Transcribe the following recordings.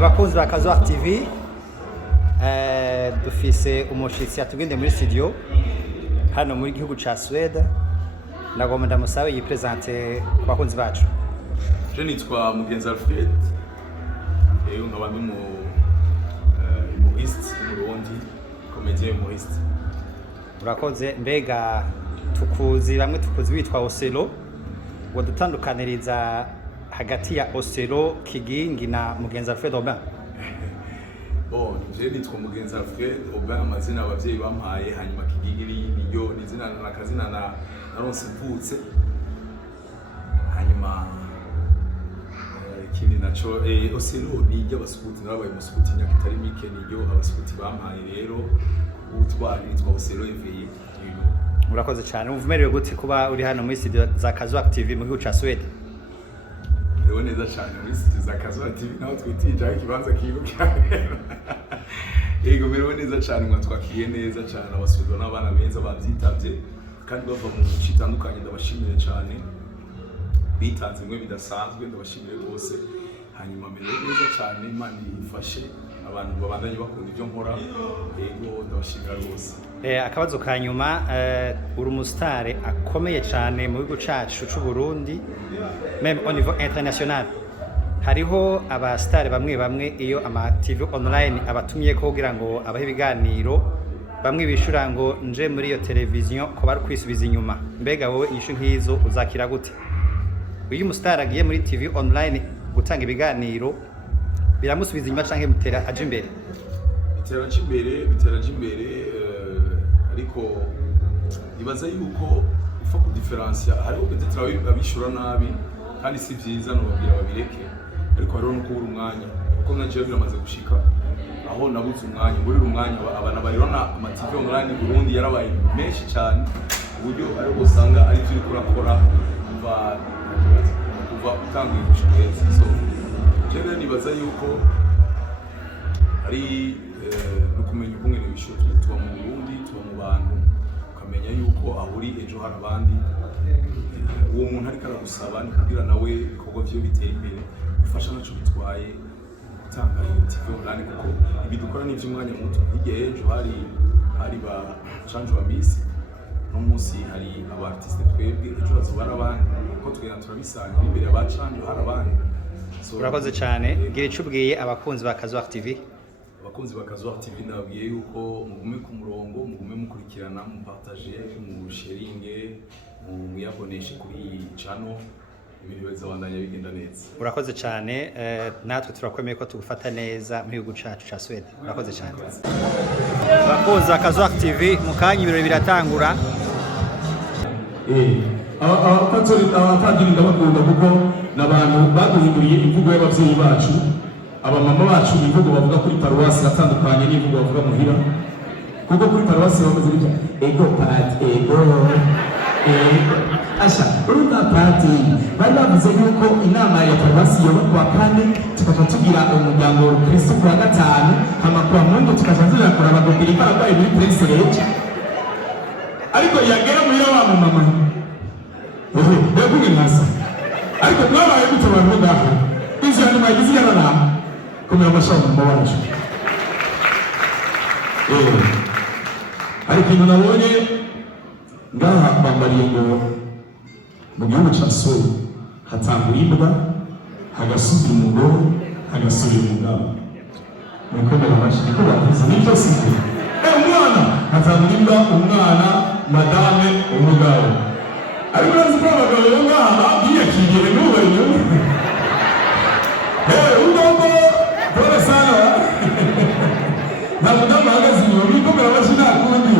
bakunzi ba Kazuar TV, dufise umushitsi atugende muri studio hano muri gihugu ca Suède. Ndagomba ndamusabe yipresente ku bakunzi bacu. Je nitwa Mugenzi Alfred, nkaba ndi humoriste umurundi, comédien humoriste. Urakoze. Mbega bamwe tukuzi witwa Oselo, ngo dutandukaniriza hagati ya Oselo, Kigingi na Mugenzi Alfred Robin? Bon, je nitwa Mugenzi Alfred Robin, amazina abavyeyi bampaye, hanyuma Kigingi niryo nizina nakazina naronse mvutse. Hanyuma ikindi naco Oselo ni ry'abasukuti, nabaye umusukuti imyaka itari mike, niryo abasukuti bampaye. Rero ubutwari nitwa Oselo Eveye. Urakoze cyane. Uvumerewe gute kuba uri hano muri studio za Kazuar TV mu gihugu ca Suède? Ewe neza cyane muri studio za Kazuar TV, naho twitije ikibanza kiruka. Ego merewe neza cyane, mwatwakiye neza cyane, abasudo n'abana beza bavyitavye kandi bava mu bice bitandukanye. Ndabashimire cyane, bitanze mwe bidasanzwe, ndabashimire rwose. Hanyuma merewe neza cyane, Imana ifashe abantu babandanye bakunda ibyo nkora. Ego ndabashimira rwose. Akabazo ka nyuma, uri umusitari akomeye cyane mu gihugu cacu c'u Burundi, même au niveau international. Hariho abasitari bamwe iyo ama TV online abatumye ko kugira ngo abahe ibiganiro, bamwe bishura ngo nje muri iyo televiziyo ko bari kwisubiza inyuma. Mbega wowe inyishu nk'izo uzakira gute? Uyu umusitari agiye muri TV online gutanga ibiganiro, biramusubiza inyuma canke mutera aje imbere? Bitera imbere, ariko ibaza yuko ufa ku difference. Hariho peut-être abishura nabi kandi si vyiza no babwira babireke, ariko hariho no kubura umwanya, kuko nanje biramaze gushika aho nabuze umwanya. Burira umwanya abana barirona ama TV online Burundi yarabaye menshi cyane, uburyo ari gusanga ari turi kurakora kuva utangiye gushikeza. So je nibaza yuko ari nukumenya uko ngene bishoboka. Tuba mu Burundi, tuba mu bantu, ukamenya yuko ahuri ejo hari abandi. Uwo muntu ariko aragusaba ni kugira nawe ibikorwa vyo biteye imbere, ufasha naco bitwaye gutanga iyo TV online, kuko ibi dukora ni ivy'umwanya muto. Hirya ejo hari ba change wa misi, no munsi hari aba artiste twebwe, ejo bazobara abandi, kuko tugenda turabisanga imbere aba change hari abandi. Urakoze cyane. Gira ico ubwiye abakunzi ba Kazuar TV. Abakunzi ba Kazuar TV nabwiye yuko mugume ku murongo, mugume mukurikirana, mupartage, musharinge, muyaboneshe kuri channel, ibintu bizabandanya bigenda neza. Urakoze cyane. Natwe turakomeye ko tugufata neza mu gihugu cacu ca Suède. Urakoze cyane. Abakunzi ba Kazuar TV, mu kanya ibirori biratangura. Abapadiri ndabakunda kuko n'abantu baduhinduriye imvugo y'abavyeyi bacu. Abamama bacu imvugo bavuga kuri paruwasi atandukanye n'imvugo bavuga muhira, kuko kuri paruwasi bameze bityo ego pati ego asha urumva pati. Bari bavuze yuko inama ya paruwasi yoba kuwa kane, tukaja tugira umuryango wa Kristo kuwa gatanu, hama kuwa Mungu tukaja turakora abagobiri barwaye muri Prince Rege. Ariko yagera muhira wa mama yaguye nkasa, ariko mwabaye gute abantu ngaha izi hano mwagize yarara kumera amashami mu mawacu. Hari ikintu nabonye ngaha bambariye ngo mu gihugu ca Suède hatangura imbwa, hagasubira umugore, hagasubira umugabo. Mwikomera amashyi niko bavuze, nivyo sivyo? Umwana hatangura imbwa, umwana, madame, umugabo. Ariko urazi ko abagabo bo ngaha babiyakiriye n'ubu udogo pole sana. Ntabwo ndamahagaze inyuma, mwikomera amashyi nta kundi.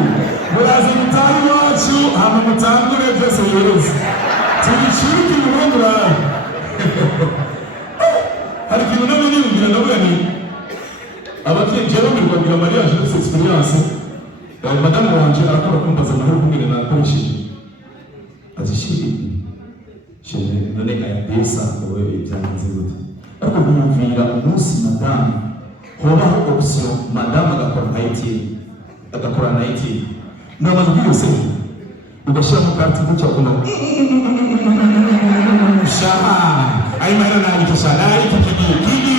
Muraza mutahe iwacu, hama mutangure byose yoroze, tubicurike Burundi uraha. Hari ikintu nabyo niyumvira ndavuga nti abavyeyi jewe mbibabwira mariage de experience. Madamu wanje arakora kumbaza amahoro kungene nakoresheje azishiri shene none ayabesa wewe byanze gute. Ariko biyumvira umunsi madamu hobaho option madamu agakora IT, agakora na IT n'abantu bose ugashyira mu karti gutya ukunda shaha ayi mara na ito sana ito kigingi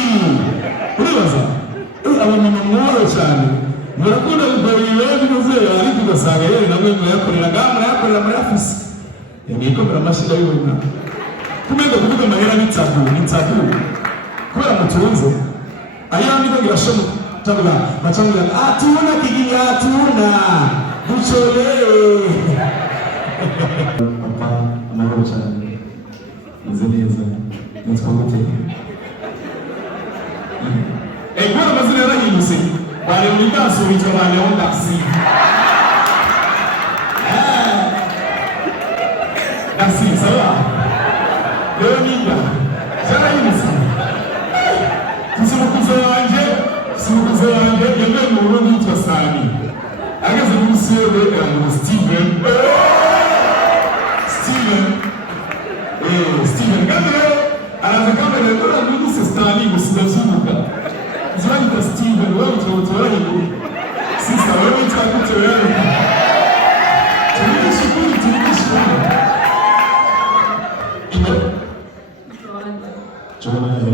yikomera amashyi ndabibona kumenya kuvuga amahera n'insaku kubera mutunze ayandi ko girashoboka cyangwa bacanga atuna kigingi atuna duchole papa amahoro cyane nze neza nitwagute kwa amazina yarahindutse bari mu biganzo bitwa ba Leon Darcy Darcy sawa Leoniga yarahindutse simukuzo wanjye yambaye mu buryo yitwa Sani ageze muri Suede ngo Steven kandi araza kamera dora muri Sestani gusiza zubuka zibanyita Steven wewe utotora hiyo sisa wewe utakutoa tulishukuru Joanna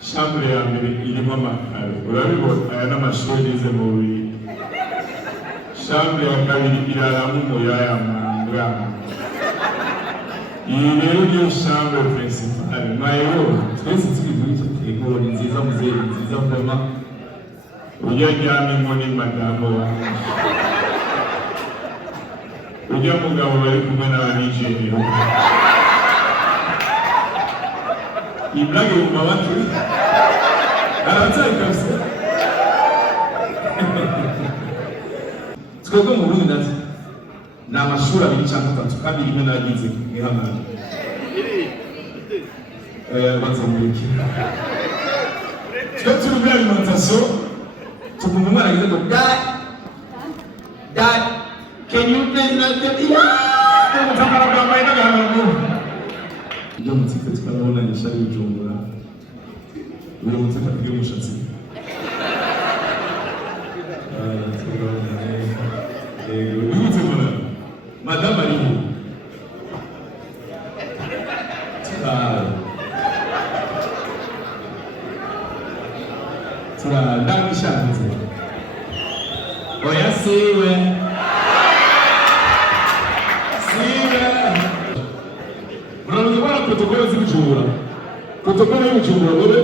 chambre ya mbere irimo amakaro urabibona aya n'amashuri nize mu bubiri chambre ya kabiri iraramo umuyaya mangana iyi rero niyo chambre principale mwayibona twese turi muri icyo kigo ni nziza muzeyi ni nziza vrema ujya aryamyemo ni magambo wanjye ujya mugabo bari kumwe n'abanijeniyo iblage yumva bati aratsaye kabisa twebwe mu Burundi nati ni amashuri abiri cyangwa atatu kandi rimwe nagize ihamana bazamurike twe turi muri alimentation tukumva umwana agize ngo dad can you please not get mutamara bwambaye n'agahantu ibyo mutsika tukabona yashari Bujumbura buri mutsika tugiye umushatsi wibutse mbona madame ariho ndabishanze oya siwe muramuze bora protokole z'Ibujumbura protokole y'Ibujumbura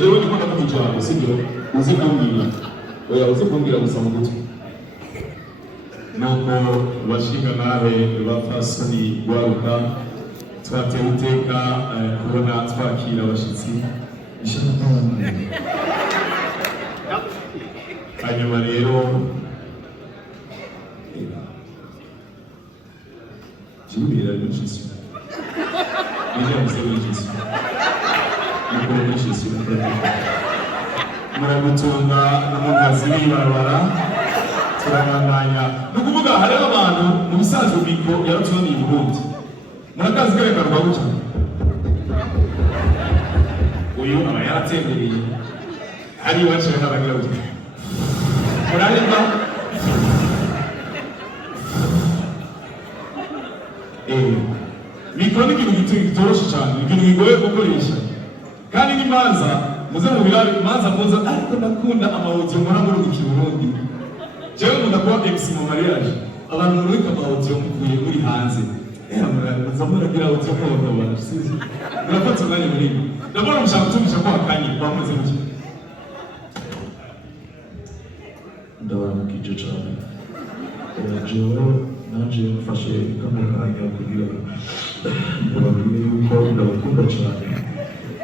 jewe ndiko ndavuga ijambo sibyo uzi kumbwira oya uzi kumbwira gusa mu gutwi nuko bashinga nawe bapfasoni gwaruka twateye iteka kubona twakira abashitsi ishaka hanyuma rero jibira n'inshisi nije musebe n'inshisi nuko n'inshisi muragutunga n'umugazi w'ibarabara turabandanya nukuvuga hari abantu mu bisanzwe biko yaratubaniye i Burundi murakazi kerekana gutya uyu aba yaratembereye hari iwacu n'abagira gutya murareba mikoro ni ikintu gitoroshe cyane ikintu kigoye gukoresha kandi n'imanza muze mu biraro imanza muza ariko ndakunda amahoteli nkora muri iki Burundi jewe nkunda kuba MC mu mariage abantu muri amahoteli muvuye muri hanze muraza muragira hoteli ko barasize murafata umwanya munini ndabona mushaka gutumisha ko akanye bamuze muke ndabaramukije cyane jewe nanje mfashe kamukanya kugira ndababwire yuko ndabakunda cyane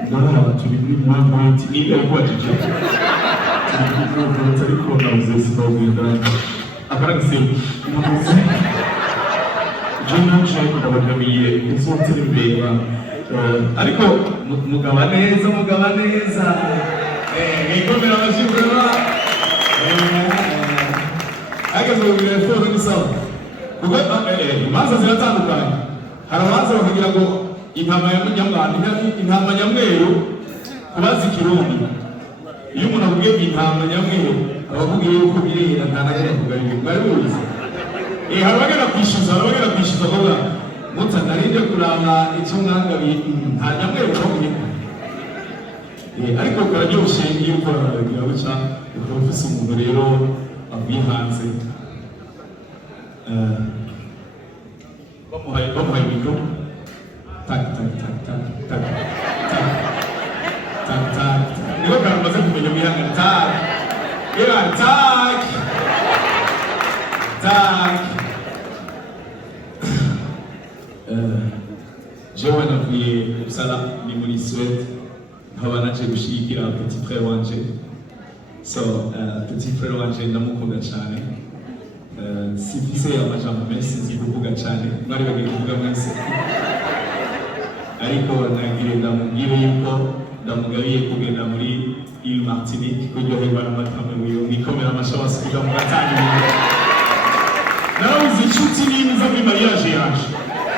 ngaha turi muri point niba kwajije ariko nabuze sinabwira akaragise umuzi je nanje ndabagamiye uzotera imbere ariko mugaba neza ikomera abashimura agaze mu telefone ni sawa kuko imanza ziratandukanye hari abaza bakagira ngo intama ya munyamwanda intama nyamweru kubaza ikirundi iyo umuntu avuge intama nyamweru abavuga yuko birera ntanagira kuvuga ibintu bari buzi hari abagera kwishyuza kuvuga mutanarinde kuraba icyo mwangabiye nta nyamweru bavuye ariko kararyoshye iyo ukora biragira bucya ukaba ufise umuntu rero avuye hanze bamuhaye mikro tak niba kandi umaze kumenya muyanga tak jewe navuye Uppsala ni muri Suède nkaba naje gushigikira petit frère wanje petit frère wanje ndamukunda cyane sifise amajambo menshi sinzi kuvuga cyane mwari bagiye kuvuga mwese ariko nagire ndamubwire yuko ndamugabiye kugenda muri Île Martinique kuryoherwa n'amatamu wiyo nikomera amashabasi kugira ngo atangire narawuze inshuti n'imwe zo muri mariage yaje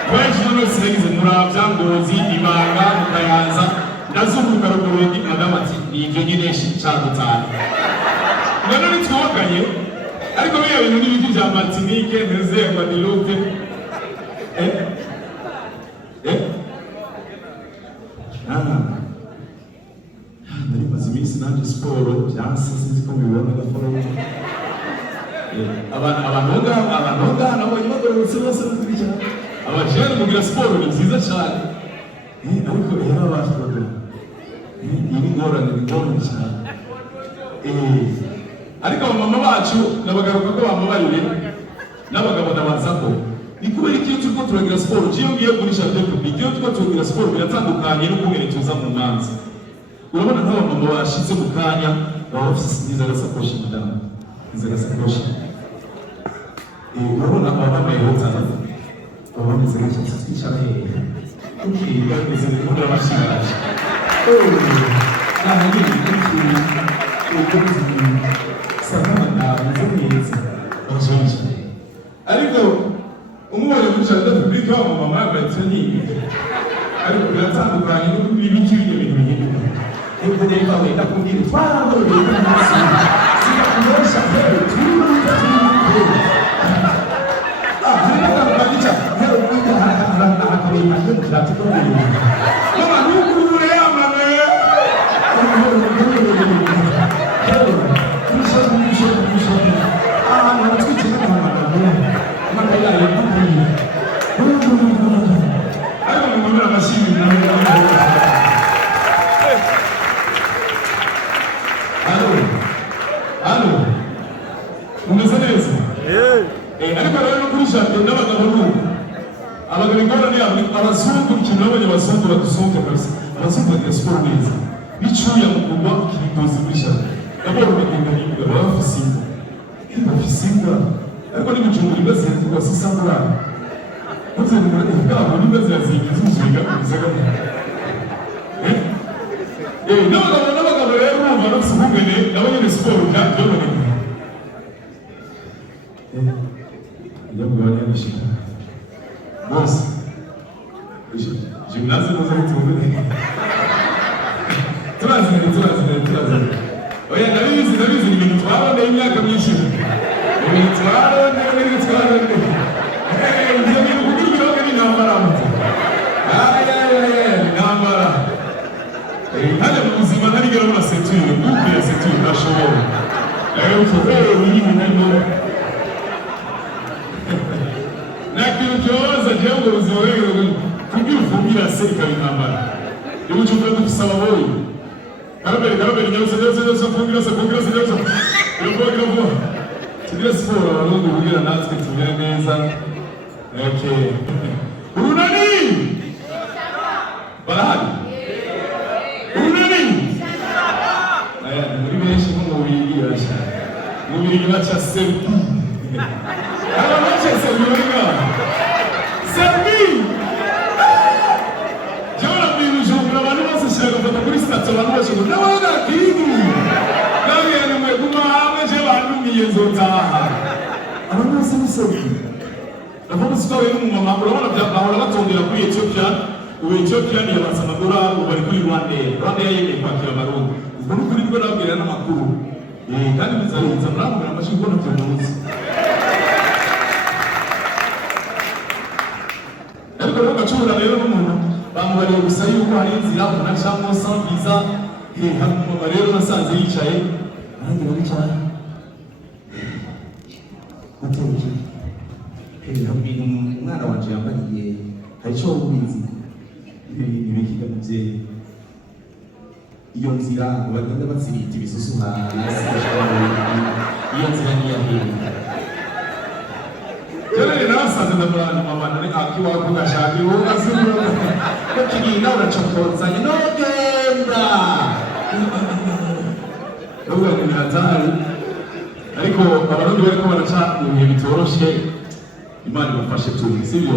kwaje no sinagize muravya ngozi ibanga mukayanza ndazunguka rugurundi madame ati nivyo nyine shicagutana none nitwoganye ariko biyo bintu n'ibiti bya Martinique ntezerwa ni lope nari abantu ngaha nabonye bagororotse bose bakurikira abajene mugira siporo ni byiza cyane ariko rero abashobora iyi ngorane bigoranye cyane ariko abamama bacu nabagaruka ko bamubariye n'abagabo ndabaza ko ni kubera iki iyo turiko turagira siporo iyo ngiye muri jardin public iyo turiko turagira siporo biratandukanye no kubera tuza mu manza urabona nk'abamama bashitse mu kanya baba bafise izi agasakoshi madamu izi agasakoshi urabona baba bambaye hotana baba bameze nk'icyo twicara hehe tukiga bameze nk'uko bashingaje aha nyine ariko umubonye muri jardin public w'abamama yambaye training ariko biratandukanye no n'ibiki ibyo bintu bihinduka nibwo rero wenda kubwira twarabonye n'umunsi sigakuresha rero turimuta hari n'akantu gica rero kwiga harakoreye ibyo turatubonye mama n'ukuri yamame abazungu ikintu nabonye abazungu badusonga kabisa abazungu bagira siporo neza bicuya mu kugwa kiringozi muri shaka nabonye bagenda n'imbwa baba bafise inda bafise inda ariko n'ibicungo ibibazo yatugwa si samurari maze bwabo n'ibibazo yazinga zuzuye kubisagamo n'abagabo rero bumva bafise ubungane nabo nyine siporo byaboneka yabwanya bose gimnase nós vamos tudo trazendo oya ndabizi ibintu twabonye imyaka myinshi ibintu twabonye ibyo bintu kugira ngo n'intambara intambara hano mu buzima ntarigera muri seture kubwira seture ndashobora rero kubera ibintu narimo nakintu cyoza gihe ngo ubuzima bwego kugira ufumbira se ikabintambara iyo ucyumva dufise ababoyi karabere nyose fumbira se iravuga tugire siporo abarundi kugira natwe tumere neza urunani barahari urunani muri benshi nk'umubiri umubiri baca servi ababaca servi bariga servi agafata kuri sitasiyo abantu bose ngo ndabona kigingi nabwira mwe guma hamwe je bandumiye nzotaha abantu bose bisobi ndavuga sitawe n'umumama urabona bahora batondera kuri Ethiopia ubu Ethiopia ni yabatsa amadolari ubu bari kuri Rwanda yemeye kwakira abarundi ubwo ni kuri rwo nabwira n'amakuru kandi bizarinza murambura amashyi ubona byo munsi ariko rero gacura rero n'umuntu bamubariye gusa yuko hari inzira umuntu acamo sans visa hanyuma rero nasanze yicaye arangira bicaye atuje ibintu umwana wanje yambariye hari icyo ubizi ibikiga muvyeyi iyo nzira bagenda batsirita ibisusu hasi iyo nzira niyahehe Jere nasanze ndabana mama nari akiwa kugashaka uwo azuru ko kiginga uracokozanye no genda ubu ni hatari ariko abarundi bariko baraca mu bihe bitoroshe Imana ibafashe turi sibyo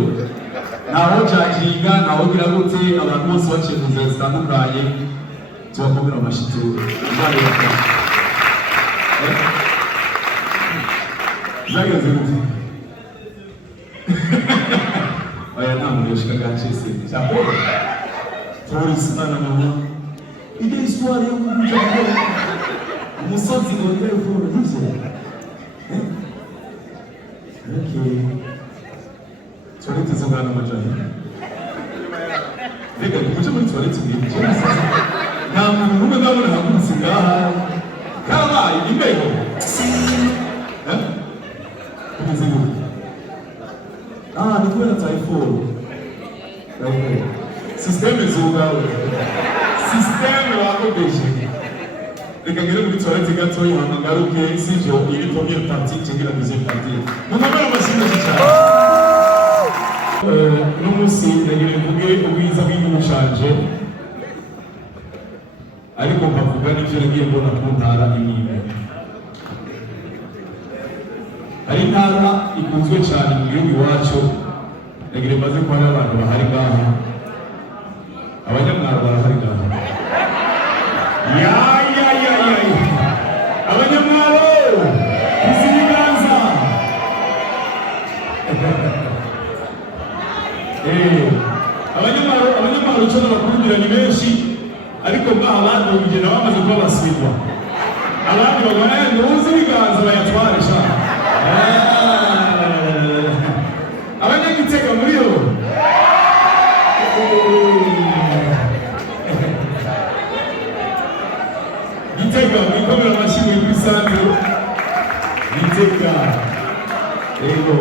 naho jakinga naho gira gute abantu bose baciye mu nzira zitandukanye tubakomera amashitu Imana ibafashe zageze gute oya nta muntu yoshika gacese cyangwa polisi bana mama ide histoire yo kuja umusozi ngo telefone nivyo toilette zongana amajana rega kuje muri toilette ngiye nta muntu n'umwe ndabona hagurutse ngaha karabaye imbeho kumeze gute ni kubera za iPhone. Systeme zugawe. Systeme wakoresha. Reka ngere muri toilette gato y'amagaruke sivyo iri première partie cyangwa deuxième partie. Mumabara amashimwe cyane. N'umunsi ndagira mvuge ubwiza bw'igihugu canje. Ariko mpavuga n'ivyo nagiye mbona ku ntara imwe. Hari intara ikunzwe cyane mu gihugu iwacu, ndagira maze ko hari abantu bahari ngaha, abanyamwaro barahari ngaha. Abanyamwaro izi biganza. Abanyamwaro cyo n'abakundira ni benshi, ariko ngaha abandi bagenda bamaze kuba basubirwa. Abandi bagana ntuzi ibiganza bayatware shaka. Abanyagitega muri yo. Gitega mwikomera amashyi muri bisanzwe. Gitega. Ego.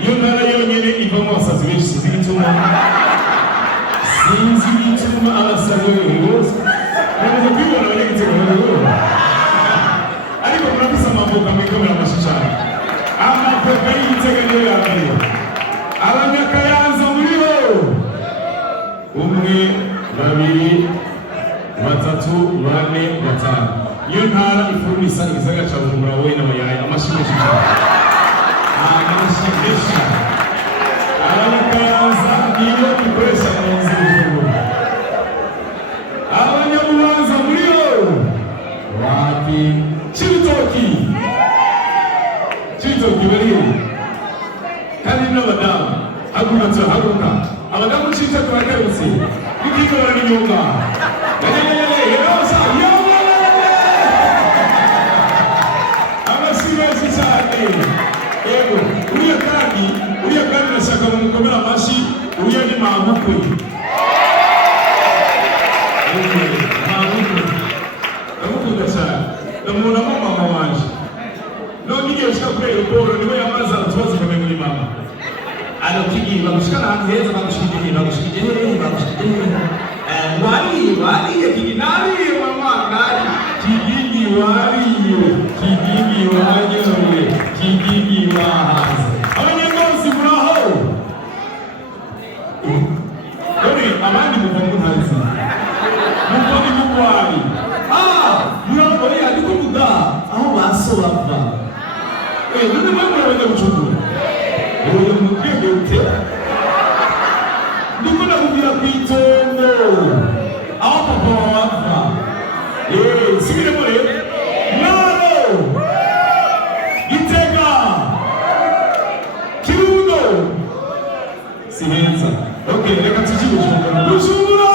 Iyo ntara yonyine ivamo abasazi benshi sinzi igituma abasazi bose bamaze kwibona abanyagitega muri yo. Ariko murafise amavuka mwikomera amashyi cyane. Amavuka y'igitega niyo yambere. Abanyakayanza muri yo. Umwe, babiri, batatu, bane, batanu. Iyo ntara ifurumisa igisagara ca Bujumbura wowe n'abayaye amashyi menshi cyane. Amashyi menshi. Abanyakayanza niyo ikoresha mu nzu y'Ubujumbura. Abanyabubanza muri yo. Wapi? Chibitoki bari kandi n'abadamu haguruka abadamu cita turagarutse bikigora n'inyunga abasigaye cyane yego uriya kandi nashaka mu mukomera amashyi uriya ni mabukwe ndamukunda cyane ndamubonamo mama wanje none igihe ushaka kuri aeroport niwe yamaze utubazo ukamenya muri mama kigingi bagushikana ahantu heza bagushikije wariye kiginari mama nari kigingi wariye kigingi wahaze abanyengozi muraho none abandi muva mu ntazi muva ni Mwari muraho yari kuvuga aho basobava none mwe murabona gucungura uyu mubwenge utera ndiko nakubwira kw'itongo aho papa wava sibiremo rero Mwaro Gitega Kirundo si heza okay reka tujye Bujumbura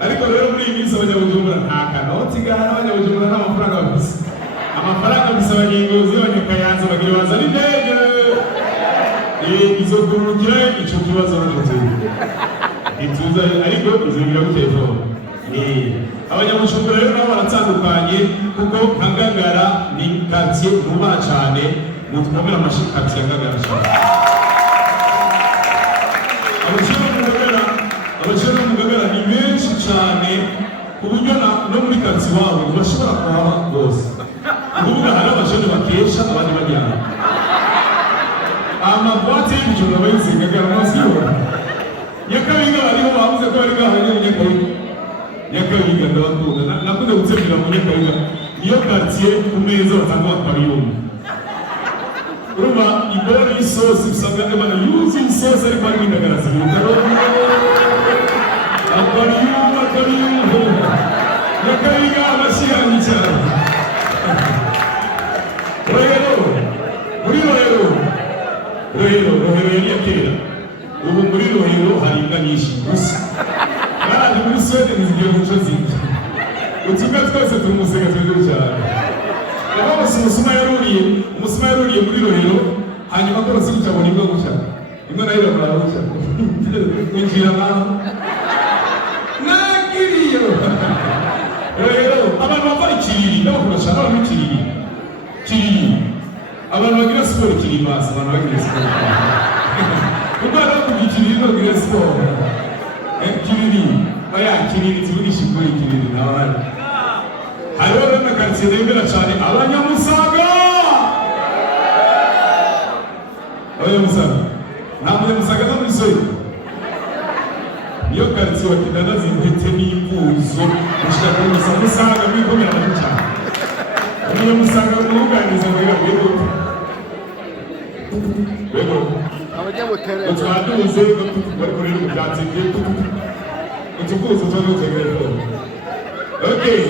ariko rero muri iyi minsi abanyabujumbura nta kanoti gahari abanyabujumbura nta mafaranga bafise amafaranga bisa abanyengozi abanyakayanza bagira bazana indege izogurukira ico kibazo ituza ariko izogira ku telefone abanyabujumbura rero nabo baratandukanye kuko Ngagara ni quartier vuba cyane mutukomera amashi quartier Ngagara cyane abaciro mu Ngagara ni benshi cyane ku buryo no muri quartier wabo bashobora kuhaba bose kuvuga hari abashoni bakesha abandi bajyana amabwate y'ibijumba bayize Ngagara masiyo Nyakabiga bariho bavuze ko bari gahanye Nyakabiga ndabakunda nakunze gutsembera mu Nyakabiga iyo quartier ku meza batanga aquarium urumva ibora y'isosi usanga n'abana yuzi isosi ariko ari Ngagara zibiruka aquarium Nyakabiga amashyiranye cyane Rohero yari yakera ubu muri Rohero hari imbwa nyinshi gusa kandi muri Suede ntizigira umuco zindi utuga twese turi umusega twebwe cyane rero umusuma yaruriye muri Rohero hanyuma ko rasi gucabona imbwa gutya imbwa nayo iramara gutya winjira naho nagiriyo Rohero abantu bava ikiriri n'abakuru bashaka abantu ikiriri kiriri abantu bagira siporo kirimasi abantu bagira siporo umwana wo kugira kiriri no kugira siporo kiriri oya kiriri tuvugisha ukuri kiriri nawe hariho rero na karitsiye nemera cyane abanyamusaga abanyamusaga nta munyamusaga no muri soya niyo karitsiye bakidanaza intete n'impuzo gushika ku musaga usanga mwikomera abantu cyane umunyamusaga umuganiza mbega bego utwaduze bari kurera ubwatsi utukuzo twadutegera okay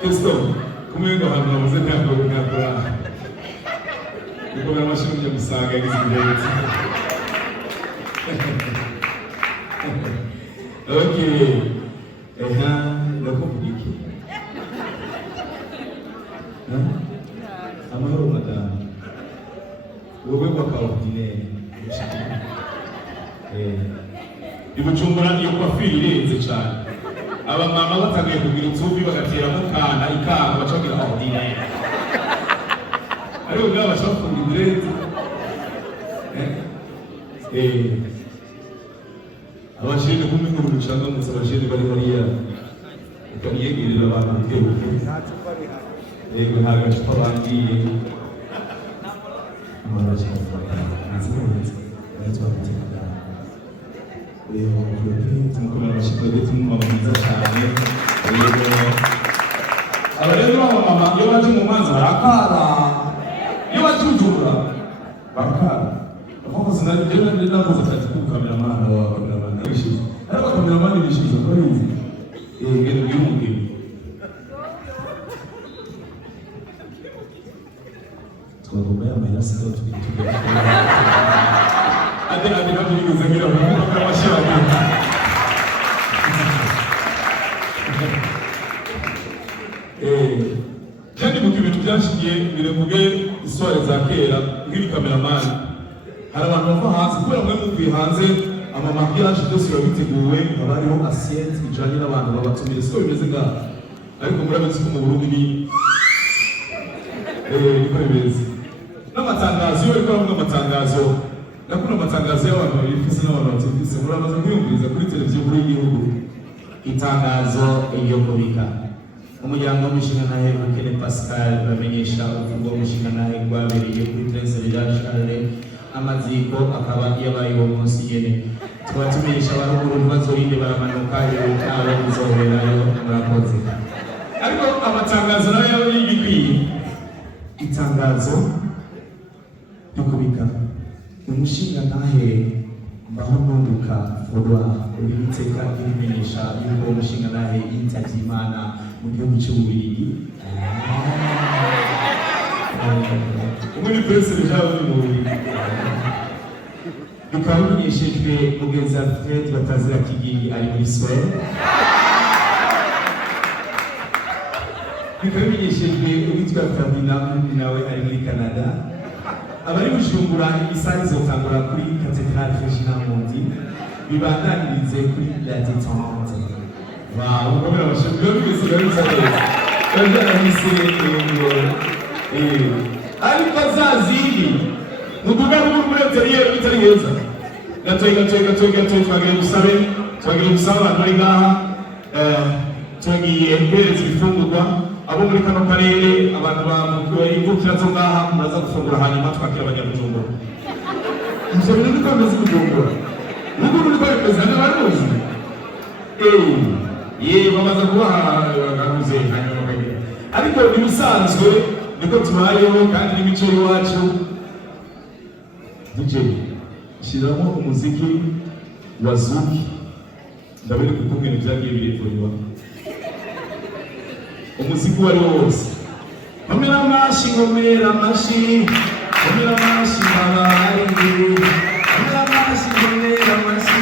Kristo kumwenga hano navuze ntabwo nakora ukomera amashuri yo gusaga yagize ibirezi okay ndakuvuga iki amahoro madamu wowe wakaordinaire ibucumbura iyo kwafiri irenze cyane abamama batangiye kugira utsubi bagateramo kana ikanga bacagira ordinaire ariko ngaba bashakunda irenze abashene kumwe mu rucanga mutse abashene bari hariya ukaniyegerera abantu bitewe yego ntabwo acupa bangiye tumukomera amashyiga tumumama mwiza cyane aba rero b'abamama iyo baje mu manza barakara iyo batujura barakara avuga sinari navuze ati kukameramana wa kameramana bishize ariko kameramana bishize ko yizi ngene y'umugeni twagomba yambaye sida tugira ade kabiri kuzengira mu kamashyaga kandi mu bintu byashigiye birevuge isware za kera nk'ibi kameramani hari abantu bava hanze kubera mwe muvuye hanze amamakiyaje byose biba biteguwe haba hariho asiyenti ijanye n'abantu babatumire siko bimeze ngaho ariko murabizi ko mu Burundi niko bimeze n'amatangazo iyo bariko baravuga amatangazo nakuna amatangazo y'abantu babifise n'abantu batifise muramaze kwiyumviriza kuri televiziyo nkuru y'igihugu itangazo iyo kubika umuryango w'umushingantahe Bukene Pascal bamenyesha uvuga w'umushingantahe rwabereye kuri Prince Village amaziko akaba yabaye uwo munsi nyene twatumenyesha abaruguru ntibazorinde baramanuka ibitaro bizoherayo murakoze ariko amatangazo nayo yaba yibikwiye itangazo ryo kubika umushingantahe mbahonunduka Fodwa uribiteka ibimenyesha yuko umushingantahe yitavye Imana mu gihugu cy'Ububiligi muri Prince Village mu bikaba bimenyeshejwe mugenzi wa Fred batazira kigingi ari muri Suède bikaba bimenyeshejwe uwitwa Fabina nawe ari muri Canada abari Bujumbura isaha izotangura kuri Cathédrale Regina Mundi bibandanirize kuri La Détente wow ukomera abashimwe bigeze neza ariko zazindi muduga muri interieur bitari heza gatoyi twagiye gusabe abantu bari ngaha twagiye mbereza ibifungurwa abo muri kano karere abantu bimvukira zo ngaha muraza gufungura hanyuma twakira abanyabujumbura ivyo bintu niko bimeze Bujumbura n'ukuntu niko bimeze hano baruzi bamaze kubaha bagaruze hanyuma bakagira ariko ibisanzwe niko tubayeho kandi n'imico y'iwacu DJ shiramo umuziki wa zuki ndabere kukubwira ibyagiye birevuriwa umuziki wari wose komera amashi komera amashi babaye komera amashi komera amashi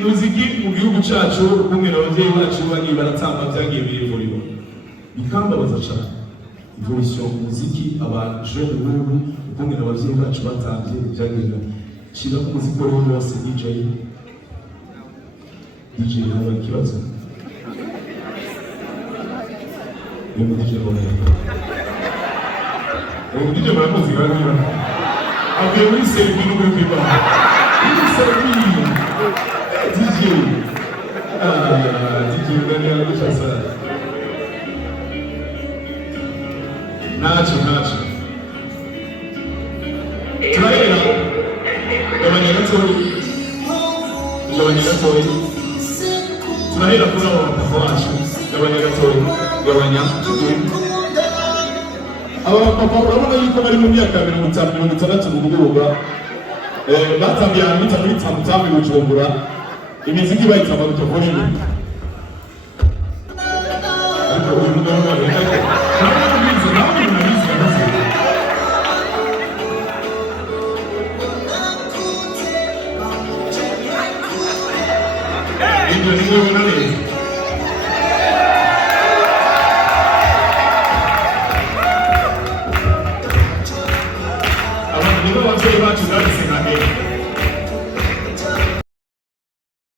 umuziki mu gihugu cyacu kumwe n'ababyeyi bacu bagiye baratamba byagiye birevuriwa bikambabaza cyane evolution umuziki abajene b'ubu kumwe n'ababyeyi bacu batambye byagiye shira ku muziki wose DJ haba ikibazo yego DJ hone DJ murakoze ganira avuye muri servi n'ubwo kwiba muri servi DJ DJ ganira gushasa nacho turahera gabanya gatoyi turahera kuri abo bapapa bacu gabanya gatoyi gabanya aba bapapa urabona yuko bari mu myaka 50-60 mu guhuga batambiye ahantu bita muri Tamutambi Bujumbura imiziki bayita amarutokoni ariko uyu mugabo Abandi nibo abavyeyi bacu